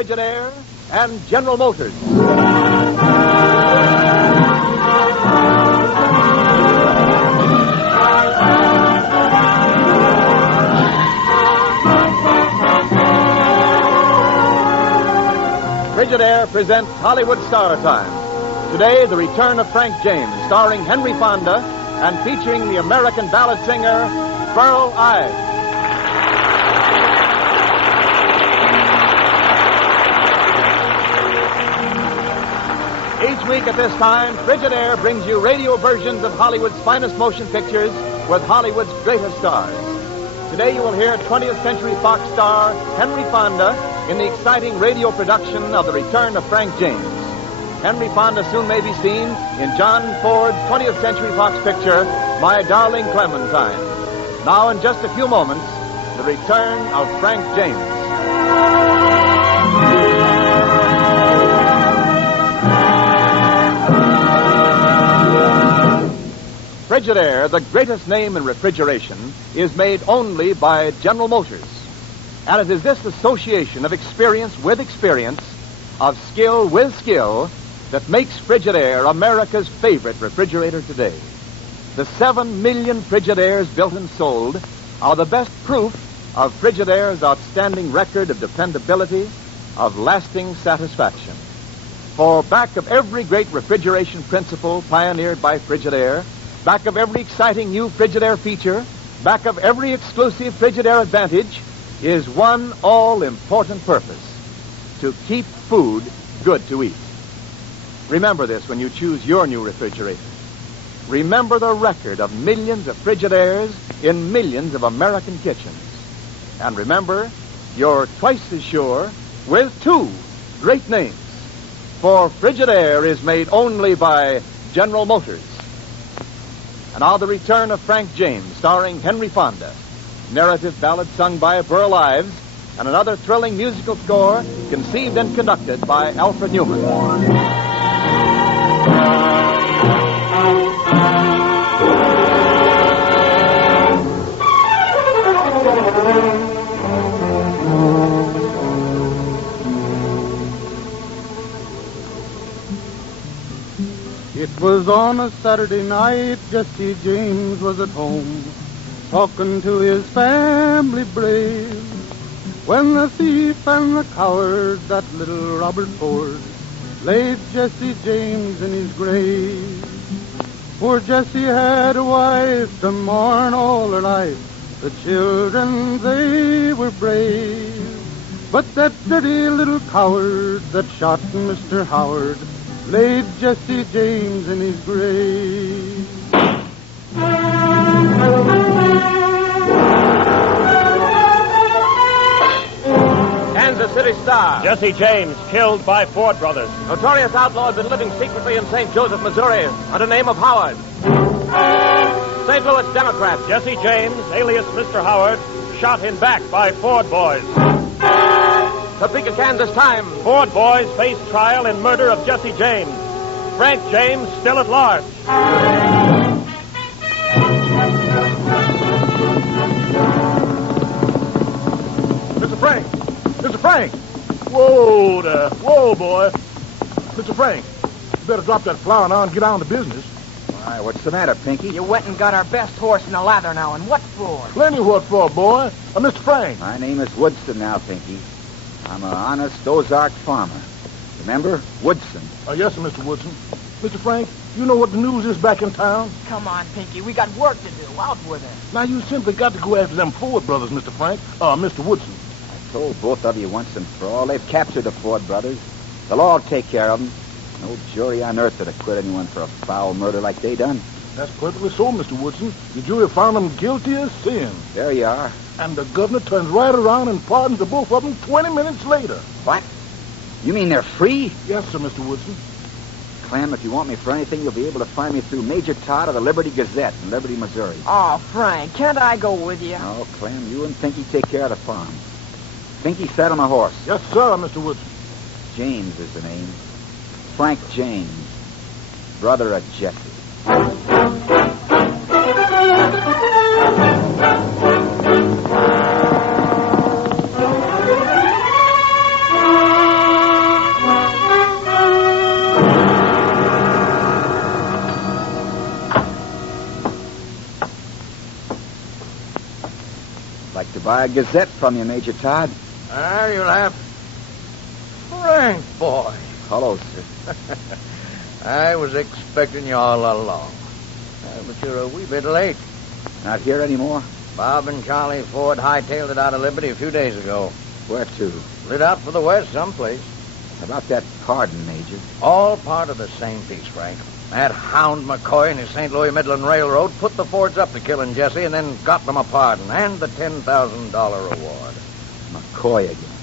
Frigidaire and General Motors. Frigidaire presents Hollywood Star Time. Today, the return of Frank James, starring Henry Fonda and featuring the American ballad singer, Burl Ives. Each week at this time, Frigidaire brings you radio versions of Hollywood's finest motion pictures with Hollywood's greatest stars. Today you will hear 20th Century Fox star Henry Fonda in the exciting radio production of The Return of Frank James. Henry Fonda soon may be seen in John Ford's 20th Century Fox picture, My Darling Clementine. Now, in just a few moments, The Return of Frank James. Frigidaire, the greatest name in refrigeration, is made only by General Motors. And it is this association of experience with experience, of skill with skill, that makes Frigidaire America's favorite refrigerator today. The 7 million Frigidaires built and sold are the best proof of Frigidaire's outstanding record of dependability, of lasting satisfaction. For back of every great refrigeration principle pioneered by Frigidaire, back of every exciting new Frigidaire feature, back of every exclusive Frigidaire advantage, is one all-important purpose: to keep food good to eat. Remember this when you choose your new refrigerator. Remember the record of millions of Frigidaires in millions of American kitchens. And remember, you're twice as sure with 2 great names. For Frigidaire is made only by General Motors. And now The Return of Frank James, starring Henry Fonda. Narrative ballad sung by Burl Ives, and another thrilling musical score conceived and conducted by Alfred Newman. It was on a Saturday night, Jesse James was at home, talking to his family brave, when the thief and the coward, that little Robert Ford, laid Jesse James in his grave. Poor Jesse had a wife to mourn all her life, the children, they were brave, but that dirty little coward that shot Mr. Howard laid Jesse James in his grave. Kansas City Star. Jesse James, killed by Ford brothers. Notorious outlaw had been living secretly in St. Joseph, Missouri, under the name of Howard. St. Louis Democrat. Jesse James, alias Mr. Howard, shot in back by Ford boys. Topeka, Kansas Time. Ford boys face trial in murder of Jesse James. Frank James still at large. Mr. Frank! Mr. Frank! Whoa there. Whoa, boy. Mr. Frank, you better drop that flour now and get on to business. Why, what's the matter, Pinky? You went and got our best horse in the lather now, and what for? Plenty what for, boy. Mr. Frank. My name is Woodson now, Pinky. I'm an honest Ozark farmer. Remember? Woodson. Yes, sir, Mr. Woodson. Mr. Frank, you know what the news is back in town? Come on, Pinky. We got work to do. Out with it. Now, you simply got to go after them Ford brothers, Mr. Frank. Mr. Woodson. I told both of you once and for all, they've captured the Ford brothers. They'll all take care of them. No jury on earth would acquit anyone for a foul murder like they done. That's perfectly so, Mr. Woodson. The jury found them guilty as sin. There you are. And the governor turns right around and pardons the both of them 20 minutes later. What? You mean they're free? Yes, sir, Mr. Woodson. Clem, if you want me for anything, you'll be able to find me through Major Todd of the Liberty Gazette in Liberty, Missouri. Oh, Frank, can't I go with you? No, Clem, you and Pinky take care of the farm. Pinky, saddle my horse. Yes, sir, Mr. Woodson. James is the name. Frank James, brother of Jesse. to buy a Gazette from you, Major Todd. You'll have... Frank, boy. Hello, sir. I was expecting you all along. But you're a wee bit late. Not here anymore? Bob and Charlie Ford hightailed it out of Liberty a few days ago. Where to? Lit out for the west someplace. About that pardon, Major. All part of the same piece, Frank. That hound McCoy and his St. Louis Midland Railroad put the Fords up to killing Jesse and then got them a pardon and the $10,000 reward. McCoy again.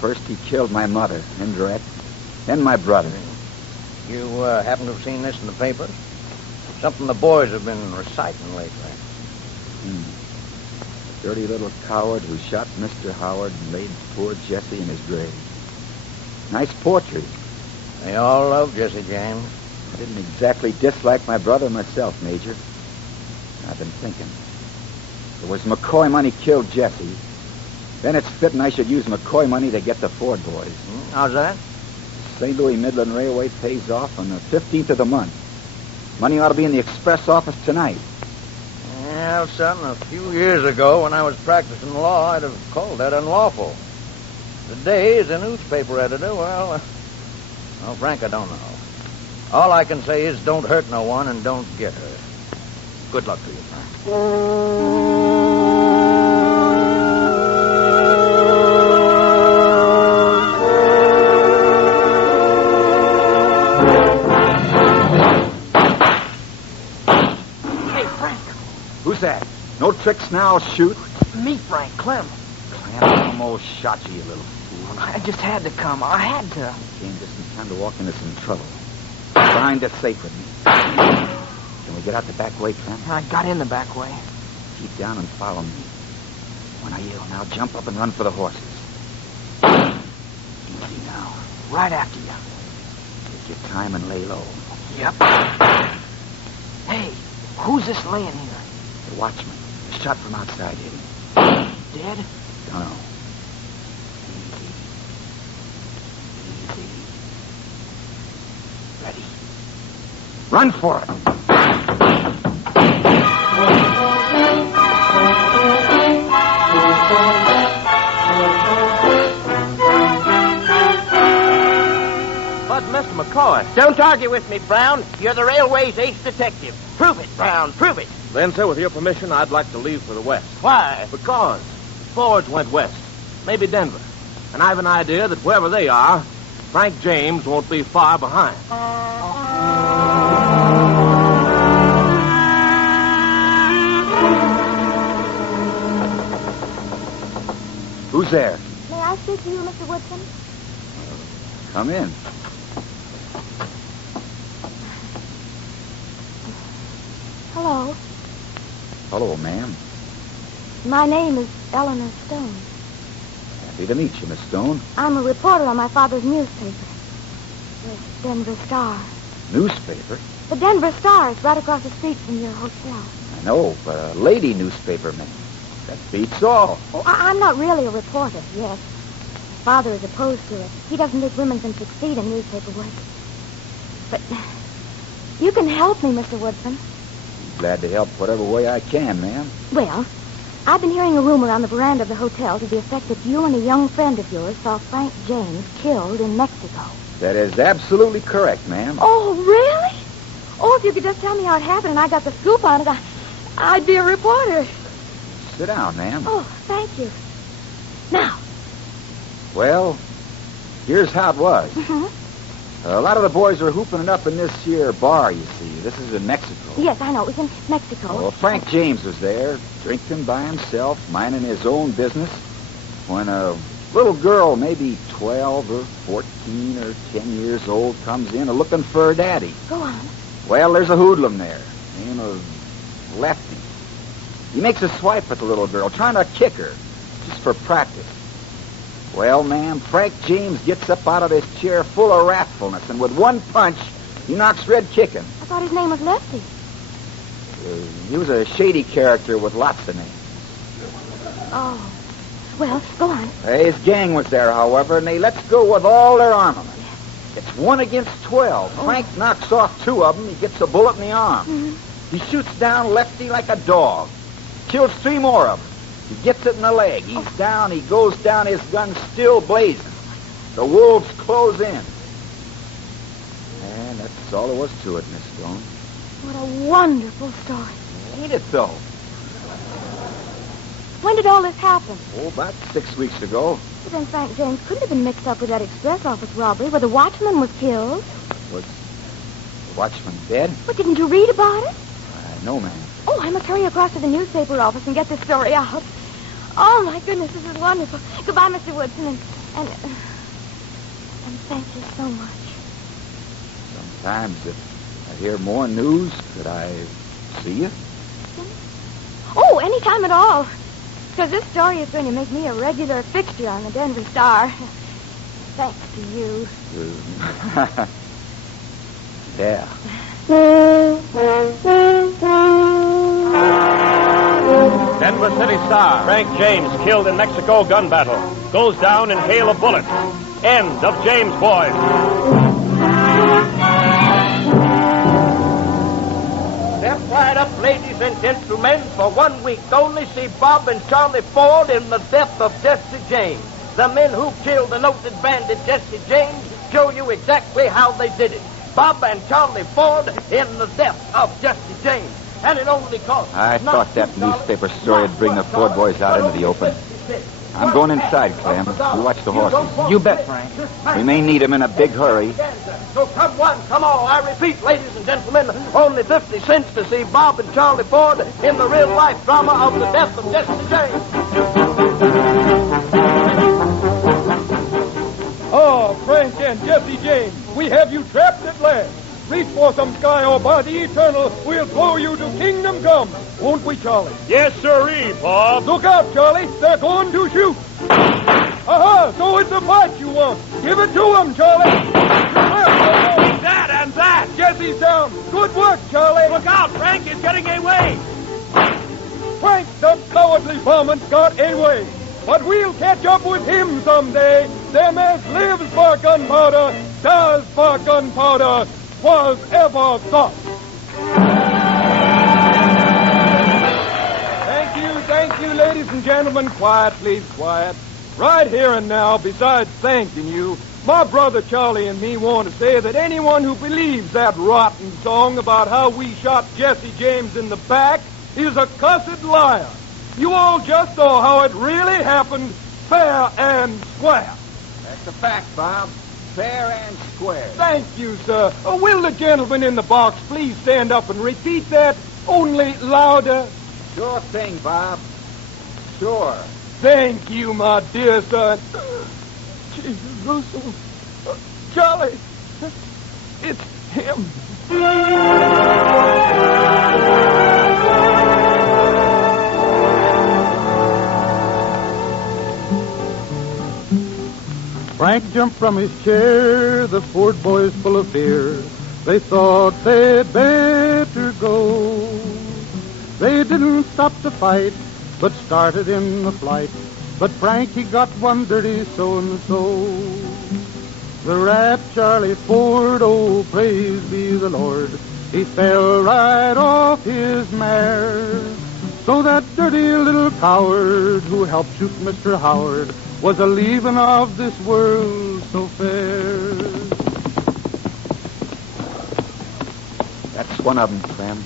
First he killed my mother, indirect. Then my brother. You happen to have seen this in the papers? Something the boys have been reciting lately. Dirty little coward who shot Mr. Howard and laid poor Jesse in his grave. Nice poetry. They all love Jesse James. I didn't exactly dislike my brother myself, Major. I've been thinking. It was McCoy money killed Jesse. Then it's fitting I should use McCoy money to get the Ford boys. How's that? St. Louis Midland Railway pays off on the 15th of the month. Money ought to be in the express office tonight. Well, son, a few years ago when I was practicing law, I'd have called that unlawful. Today, as a newspaper editor, well, Frank, I don't know. All I can say is don't hurt no one and don't get hurt. Good luck to you, Frank. Who's that? No tricks now, shoot. Me, Frank, Clem. Clem almost shot you, you little fool. I just had to come. I had to. Came just in time to walk into some trouble. Trying to safe with me. Can we get out the back way, Clem? I got in the back way. Keep down and follow me. When I yell now, jump up and run for the horses. Easy now. Right after you. Take your time and lay low. Yep. Hey, who's this laying here? The watchman. A shot from outside hit him. Dead? Don't know. Easy. Easy. Ready. Run for it. But, Mr. McCoy. Don't argue with me, Brown. You're the railway's ace detective. Prove it, Brown. Prove it. Then, sir, with your permission, I'd like to leave for the west. Why? Because Fords went west. Maybe Denver. And I've an idea that wherever they are, Frank James won't be far behind. Who's there? May I speak to you, Mr. Woodson? Come in. Hello. Hello, ma'am. My name is Eleanor Stone. Happy to meet you, Miss Stone. I'm a reporter on my father's newspaper, the Denver Star. Newspaper? The Denver Star is right across the street from your hotel. I know, but a lady newspaper, ma'am. That beats all. Oh, I'm not really a reporter, yes. Father is opposed to it. He doesn't think women can succeed in newspaper work. But you can help me, Mr. Woodson. Glad to help whatever way I can, ma'am. Well, I've been hearing a rumor on the veranda of the hotel to the effect that you and a young friend of yours saw Frank James killed in Mexico. That is absolutely correct, ma'am. Oh, really? Oh, if you could just tell me how it happened and I got the scoop on it, I'd be a reporter. Sit down, ma'am. Oh, thank you. Now. Well, here's how it was. Mm-hmm. A lot of the boys are hooping it up in this here bar, you see. This is in Mexico. Yes, I know. It was in Mexico. Well, Frank James was there, drinking by himself, minding his own business, when a little girl, maybe 12 or 14 or 10 years old, comes in looking for her daddy. Go on. Well, there's a hoodlum there, name of Lefty. He makes a swipe at the little girl, trying to kick her, just for practice. Well, ma'am, Frank James gets up out of his chair full of wrathfulness, and with one punch, he knocks Red kicking. I thought his name was Lefty. He was a shady character with lots of names. Oh. Well, go on. His gang was there, however, and they lets go with all their armament. It's 1 against 12. Frank knocks off 2 of them. He gets a bullet in the arm. Mm-hmm. He shoots down Lefty like a dog. Kills 3 more of them. He gets it in the leg. He's down. He goes down. His gun's still blazing. The wolves close in. And that's all there was to it, Miss Stone. What a wonderful story. Ain't it, though? When did all this happen? Oh, about 6 weeks ago. Well, then Frank James couldn't have been mixed up with that express office robbery where the watchman was killed. Was the watchman dead? But didn't you read about it? No, ma'am. Oh, I must hurry across to the newspaper office and get this story out. Oh, my goodness, this is wonderful. Goodbye, Mr. Woodson, and thank you so much. Sometimes if I hear more news, could I see you? Oh, anytime at all. Because this story is going to make me a regular fixture on the Denver Star. Thanks to you. Yeah. Denver City Star. Frank James killed in Mexico gun battle. Goes down in hail of bullets. End of James Boys. Step right up, ladies and gentlemen. For 1 week only, see Bob and Charlie Ford in the death of Jesse James. The men who killed the noted bandit Jesse James show you exactly how they did it. Bob and Charlie Ford in the death of Jesse James. And it only cost... I thought that newspaper story would bring the Ford boys out into the open. I'm going inside, Clem. You watch the horses. You bet, Frank. We may need them in a big hurry. So come one, come all. I repeat, ladies and gentlemen, only 50 cents to see Bob and Charlie Ford in the real-life drama of the death of Jesse James. Oh, Frank and Jesse James, we have you trapped at last. Reach for some sky or by the eternal, we'll blow you to kingdom come. Won't we, Charlie? Yes, sirree, Bob. Look out, Charlie. They're going to shoot. Aha, so it's a fight you want. Give it to them, Charlie. That and that. Jesse's down. Good work, Charlie. Look out, Frank is getting away. Frank, the cowardly varmint's got away. But we'll catch up with him someday. Them as lives for gunpowder, dies for gunpowder, was ever thought. Thank you, ladies and gentlemen. Quiet, please, quiet. Right here and now, besides thanking you, my brother Charlie and me want to say that anyone who believes that rotten song about how we shot Jesse James in the back is a cussed liar. You all just saw how it really happened, fair and square. That's a fact, Bob. Fair and square. Thank you, sir. Will the gentleman in the box please stand up and repeat that, only louder? Sure thing, Bob. Sure. Thank you, my dear son. Jesus, Russell. Charlie, it's him. Frank jumped from his chair, the Ford boys full of fear. They thought they'd better go. They didn't stop to fight, but started in the flight. But Frank, he got one dirty so-and-so. The rat Charlie Ford, oh, praise be the Lord, he fell right off his mare. So that dirty little coward who helped shoot Mr. Howard was a leaving of this world so fair. That's one of them, Clem.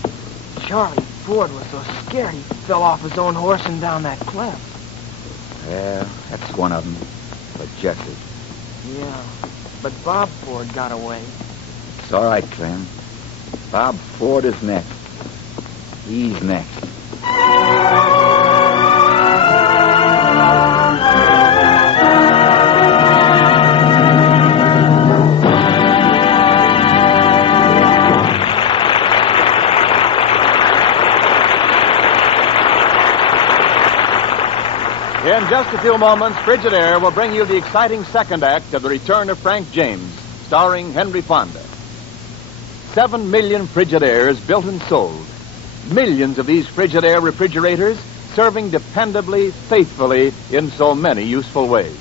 Charlie Ford was so scared he fell off his own horse and down that cliff. Yeah, that's one of them. But Jesse. Yeah, but Bob Ford got away. It's all right, Clem. Bob Ford is next. He's next. In just a few moments, Frigidaire will bring you the exciting second act of The Return of Frank James, starring Henry Fonda. 7 million Frigidaires built and sold. Millions of these Frigidaire refrigerators serving dependably, faithfully, in so many useful ways.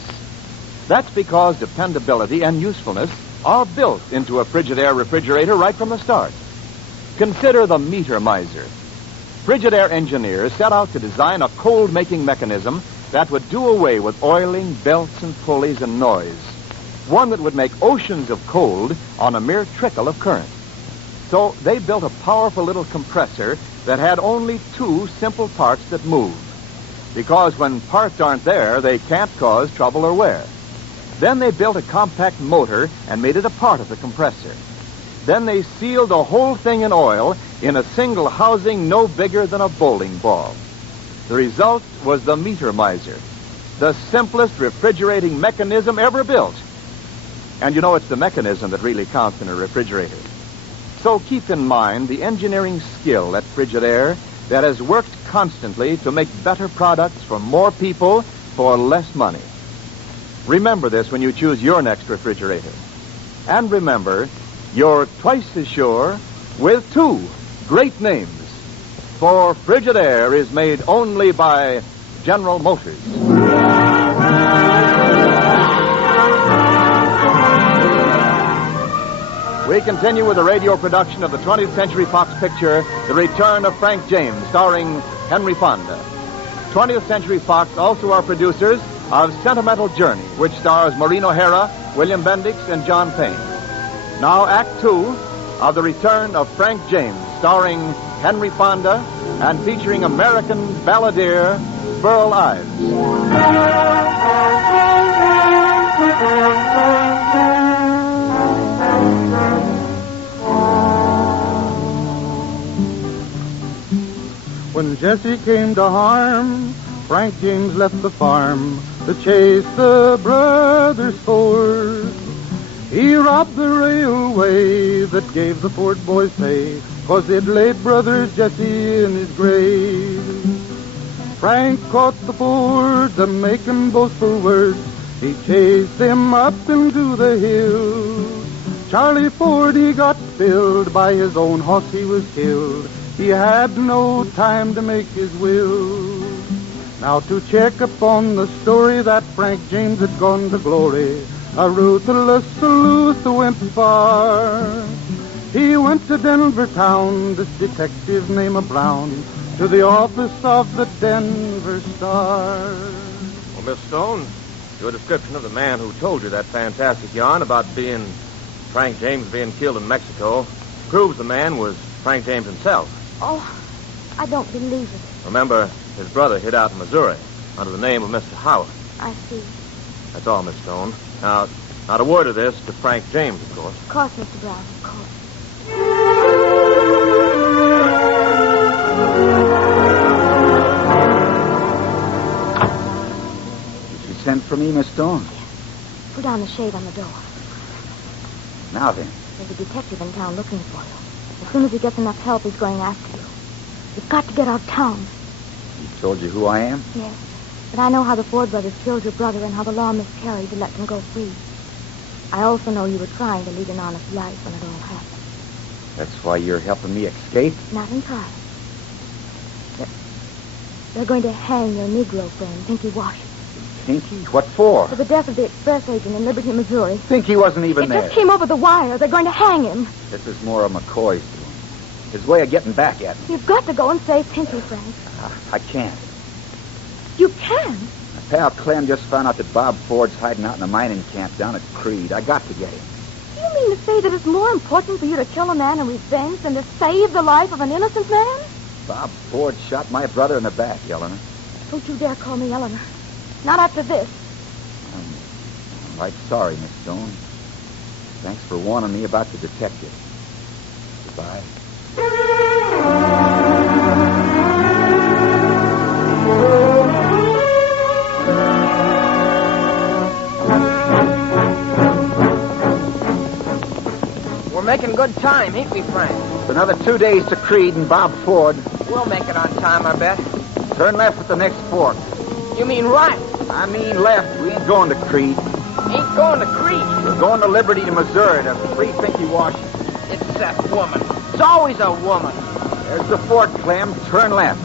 That's because dependability and usefulness are built into a Frigidaire refrigerator right from the start. Consider the Meter Miser. Frigidaire engineers set out to design a cold-making mechanism that would do away with oiling, belts, and pulleys and noise. One that would make oceans of cold on a mere trickle of current. So they built a powerful little compressor that had only two simple parts that move. Because when parts aren't there, they can't cause trouble or wear. Then they built a compact motor and made it a part of the compressor. Then they sealed the whole thing in oil in a single housing no bigger than a bowling ball. The result was the Meter Miser, the simplest refrigerating mechanism ever built. And you know, it's the mechanism that really counts in a refrigerator. So keep in mind the engineering skill at Frigidaire that has worked constantly to make better products for more people for less money. Remember this when you choose your next refrigerator. And remember, you're twice as sure with two great names. For Frigidaire is made only by General Motors. We continue with the radio production of the 20th Century Fox picture, The Return of Frank James, starring Henry Fonda. 20th Century Fox also are producers of Sentimental Journey, which stars Maureen O'Hara, William Bendix, and John Payne. Now, Act 2 of The Return of Frank James, starring Henry Fonda and featuring American balladeer Burl Ives. When Jesse came to harm, Frank James left the farm to chase the brothers Ford. He robbed the railway that gave the Ford boys pay, 'cause they'd laid brothers Jesse in his grave. Frank caught the Fords a-making boastful words. He chased them up into the hills. Charlie Ford, he got filled. By his own horse he was killed. He had no time to make his will. Now to check upon the story that Frank James had gone to glory, a ruthless sleuth went far. He went to Denver town, this detective named Brown, to the office of the Denver Star. Well, Miss Stone, your description of the man who told you that fantastic yarn about Frank James being killed in Mexico proves the man was Frank James himself. Oh, I don't believe it. Remember, his brother hid out in Missouri under the name of Mr. Howard. I see. That's all, Miss Stone. Now, not a word of this to Frank James, of course. Of course, Mr. Brown, of course. Did you send for me, Miss Stone? Pull down the shade on the door. Now then. There's a detective in town looking for you. As soon as he gets enough help, he's going after you. You've got to get out of town. He told you who I am? Yes. But I know how the Ford brothers killed your brother and how the law miscarried to let them go free. I also know you were trying to lead an honest life when it all happened. That's why you're helping me escape? Not entirely. They're going to hang your Negro friend, Pinky Washington. Pinky? What for? For the death of the express agent in Liberty, Missouri. Pinky wasn't even It there. just came over the wire. They're going to hang him. This is more of McCoy's doing. His way of getting back at me. You've got to go and save Pinky, Frank. I can't. You can. My pal Clem just found out that Bob Ford's hiding out in a mining camp down at Creed. I got to get him. Do you mean to say that it's more important for you to kill a man in revenge than to save the life of an innocent man? Bob Ford shot my brother in the back, Eleanor. Don't you dare call me Eleanor. Not after this. I'm right sorry, Miss Stone. Thanks for warning me about the detective. Goodbye. We're making good time, ain't we, Frank? It's another 2 days to Creed and Bob Ford. We'll make it on time, I bet. Turn left at the next fork. You mean right? I mean left. We ain't going to Creed. Ain't going to Creed. We're going to Liberty to Missouri to free Pinky Washington. It's that woman. It's always a woman. There's the fort, Clem. Turn left.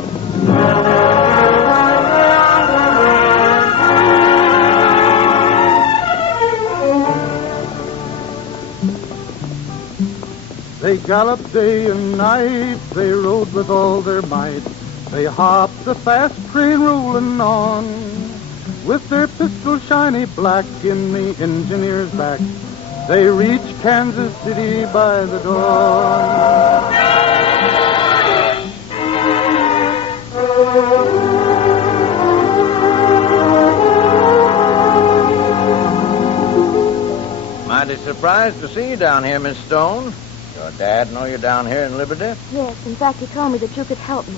They galloped day and night, they rode with all their might. They hop the fast train rolling on, with their pistols shiny black in the engineer's back. They reach Kansas City by the dawn. Mighty surprised to see you down here, Miss Stone. Your dad know you're down here in Liberty? Yes, in fact, he told me that you could help me.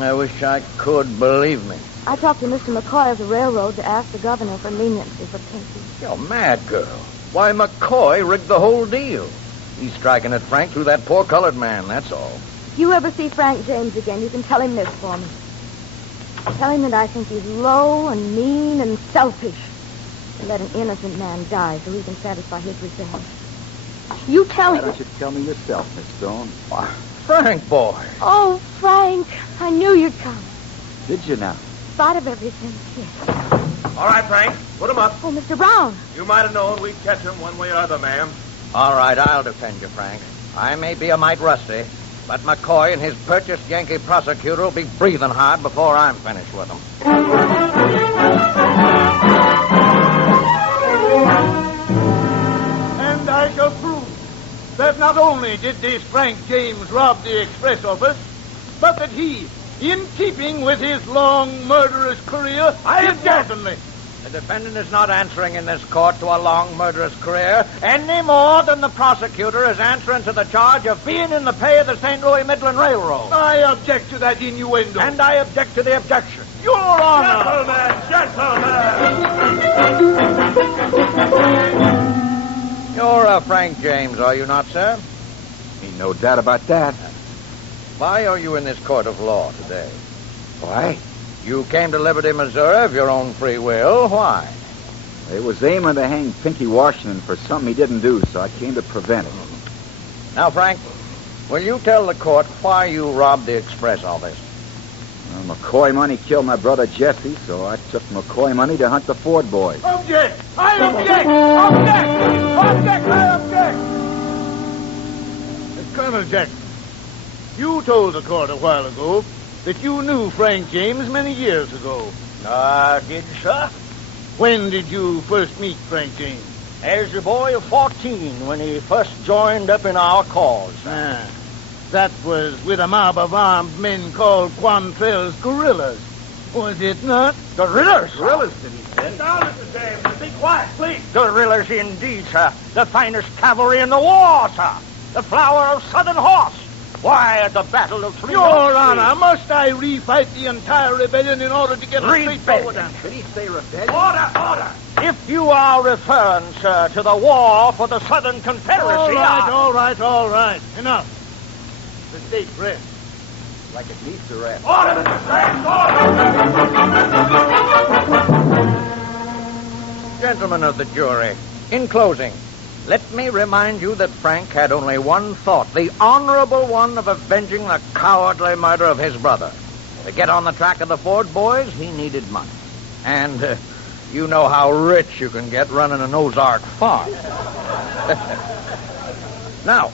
I wish I could, believe me. I talked to Mr. McCoy of the railroad to ask the governor for leniency for Pinky. You're mad, girl. Why, McCoy rigged the whole deal. He's striking at Frank through that poor colored man, that's all. If you ever see Frank James again, you can tell him this for me. Tell him that I think he's low and mean and selfish. And let an innocent man die so he can satisfy his revenge. You tell Why him. don't you tell me yourself, Miss Stone? Why, Frank, boy. Oh, Frank, I knew you'd come. Did you now? In spite of everything, yes. All right, Frank. Put him up. Oh, Mr. Brown. You might have known we'd catch him one way or other, ma'am. All right, I'll defend you, Frank. I may be a mite rusty, but McCoy and his purchased Yankee prosecutor will be breathing hard before I'm finished with them. And I shall prove that not only did this Frank James rob the express office, but that he, in keeping with his long murderous career, I did object. wantonly. The defendant is not answering in this court to a long murderous career any more than the prosecutor is answering to the charge of being in the pay of the St. Louis Midland Railroad. I object to that innuendo. And I object to the objection. Your Honor! Gentlemen! You're Frank James, are you not, sir? Ain't no doubt about that. Why are you in this court of law today? Why? You came to Liberty, Missouri of your own free will. Why? They was aiming to hang Pinky Washington for something he didn't do, so I came to prevent it. Now, Frank, will you tell the court why you robbed the express office? Well, McCoy money killed my brother Jesse, so I took McCoy money to hunt the Ford boys. Object! I object! Object! Object! I object! Colonel Jackson, you told the court a while ago that you knew Frank James many years ago. I did, sir. When did you first meet Frank James? As a boy of 14 when he first joined up in our cause. That was with a mob of armed men called Quantrell's guerrillas, was it not? Guerrillas? Gorillas, did he say? Sit down, Mr. James, and be quiet, please. Guerrillas indeed, sir. The finest cavalry in the war, sir. The flower of Southern horse. Why, at the Battle of Three Your Oaks, Honor, must I refight the entire rebellion in order to get a straightforward answer? Did he say rebellion? Order! If you are referring, sir, to the war for the Southern Confederacy, All right. Enough. The state rest. Like it needs to rest. Order, Mr. James, order! Gentlemen of the jury, in closing, let me remind you that Frank had only one thought, the honorable one of avenging the cowardly murder of his brother. To get on the track of the Ford boys, he needed money. And you know how rich you can get running an Ozark farm. Now,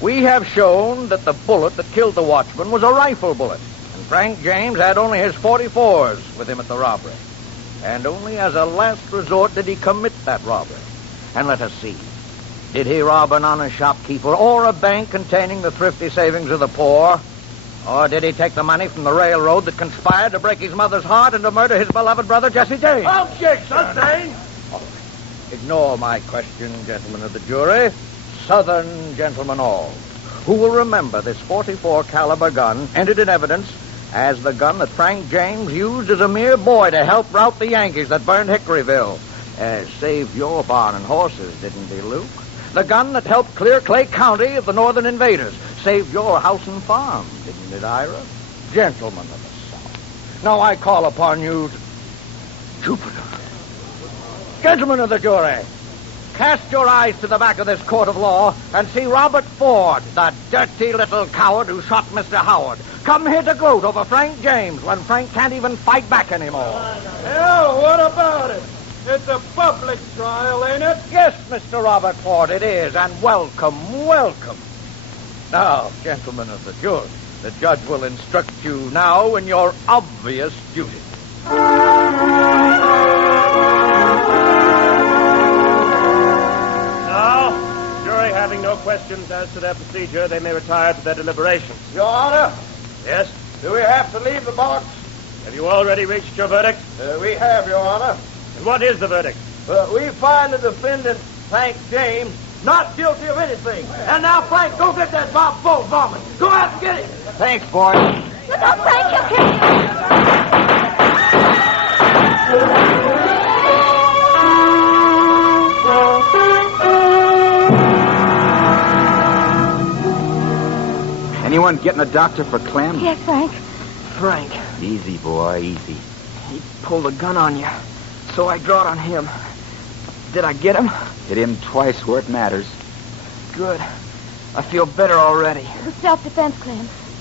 we have shown that the bullet that killed the watchman was a rifle bullet. And Frank James had only his 44s with him at the robbery. And only as a last resort did he commit that robbery. And let us see. Did he rob an honest shopkeeper or a bank containing the thrifty savings of the poor? Or did he take the money from the railroad that conspired to break his mother's heart and to murder his beloved brother, Jesse James? Object, Sunshine! Ignore my question, gentlemen of the jury. Southern gentlemen all, who will remember this 44 caliber gun entered in evidence as the gun that Frank James used as a mere boy to help rout the Yankees that burned Hickoryville. Saved your barn and horses, didn't he, Luke? The gun that helped clear Clay County of the northern invaders. Saved your house and farm, didn't it, Ira? Gentlemen of the South. Now I call upon you to... Jupiter. Gentlemen of the jury, cast your eyes to the back of this court of law and see Robert Ford, the dirty little coward who shot Mr. Howard, come here to gloat over Frank James when Frank can't even fight back anymore. Hell, what about it? It's a public trial, ain't it? Yes, Mr. Robert Ford, it is, and welcome. Now, gentlemen of the jury, The judge will instruct you now in your obvious duty. Now, jury having no questions as to their procedure, they may retire to their deliberations. Your Honor, Yes? do we have to leave the box? Have you already reached your verdict? We have, Your Honor. And what is the verdict? We find the defendant, Frank James, not guilty of anything. And now, Frank, go get that Bob Bolt varmint. Go out and get it. Thanks, boy. Look out, Frank, he'll kill you. Anyone getting a doctor for Clem? Yes, Frank. Frank, Easy, boy, easy. he pulled a gun on you, so I drawed on him. Did I get him? Hit him twice where it matters. Good. I feel better already. It was self-defense, Clem.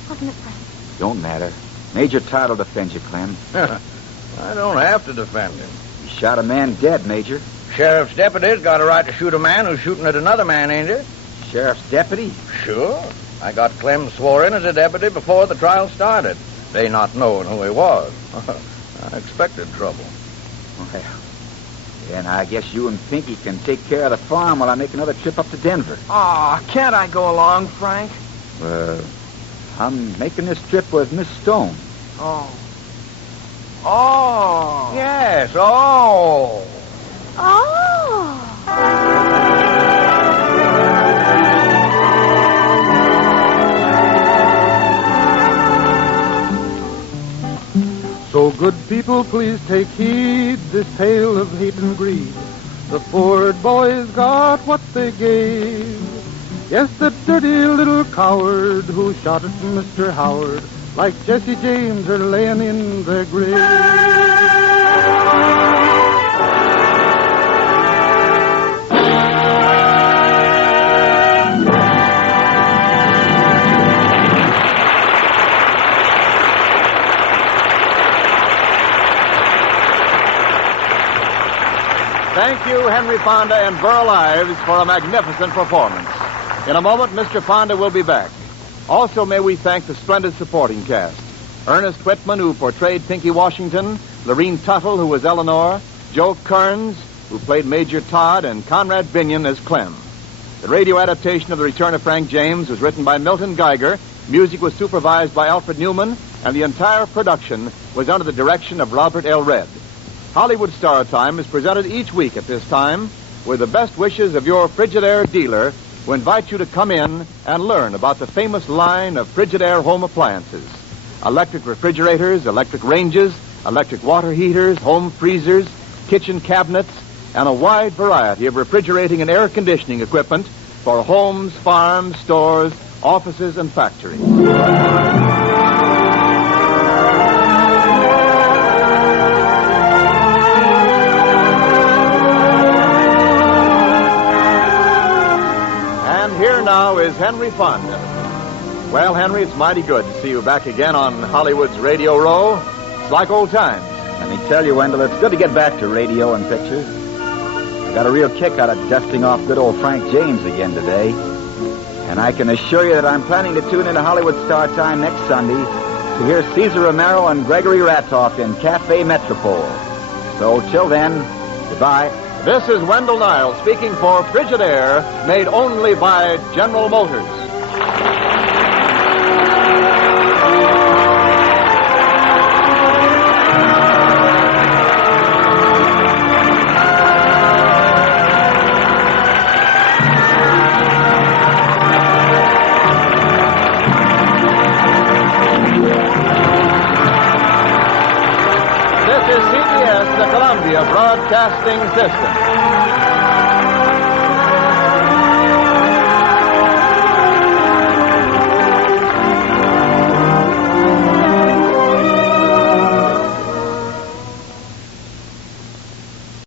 Wasn't it, Frank? Don't matter. Major Todd will defend you, Clem. I don't have to defend him. You shot a man dead, Major. Sheriff's deputy's got a right to shoot a man who's shooting at another man, ain't it? Sheriff's deputy? Sure. I got Clem swore in as a deputy before the trial started. They not knowing who he was. I expected trouble. Well, and I guess you and Pinky can take care of the farm while I make another trip up to Denver. Aw, can't I go along, Frank? I'm making this trip with Miss Stone. Oh. Oh. Yes, oh. Oh. So good people, please take heed, this tale of hate and greed. The Ford boys got what they gave. Yes, the dirty little coward who shot at Mr. Howard, like Jesse James, are laying in their grave. Thank you, Henry Fonda and Burl Ives, for a magnificent performance. In a moment, Mr. Fonda will be back. Also, may we thank the splendid supporting cast. Ernest Whitman, who portrayed Pinky Washington, Lorene Tuttle, who was Eleanor, Joe Kearns, who played Major Todd, and Conrad Binion as Clem. The radio adaptation of The Return of Frank James was written by Milton Geiger, music was supervised by Alfred Newman, and the entire production was under the direction of Robert L. Redd. Hollywood Star Time is presented each week at this time with the best wishes of your Frigidaire dealer, who invites you to come in and learn about the famous line of Frigidaire home appliances. Electric refrigerators, electric ranges, electric water heaters, home freezers, kitchen cabinets, and a wide variety of refrigerating and air conditioning equipment for homes, farms, stores, offices, and factories. Here now is Henry Fonda. Well, Henry, it's mighty good to see you back again on Hollywood's Radio Row. It's like old times. Let me tell you, Wendell, it's good to get back to radio and pictures. I got a real kick out of dusting off good old Frank James again today. And I can assure you that I'm planning to tune into Hollywood Star Time next Sunday to hear Cesar Romero and Gregory Ratoff in Cafe Metropole. So, till then, goodbye. This is Wendell Niles speaking for Frigidaire, made only by General Motors. This is CBS, the Columbia Broadcasting System.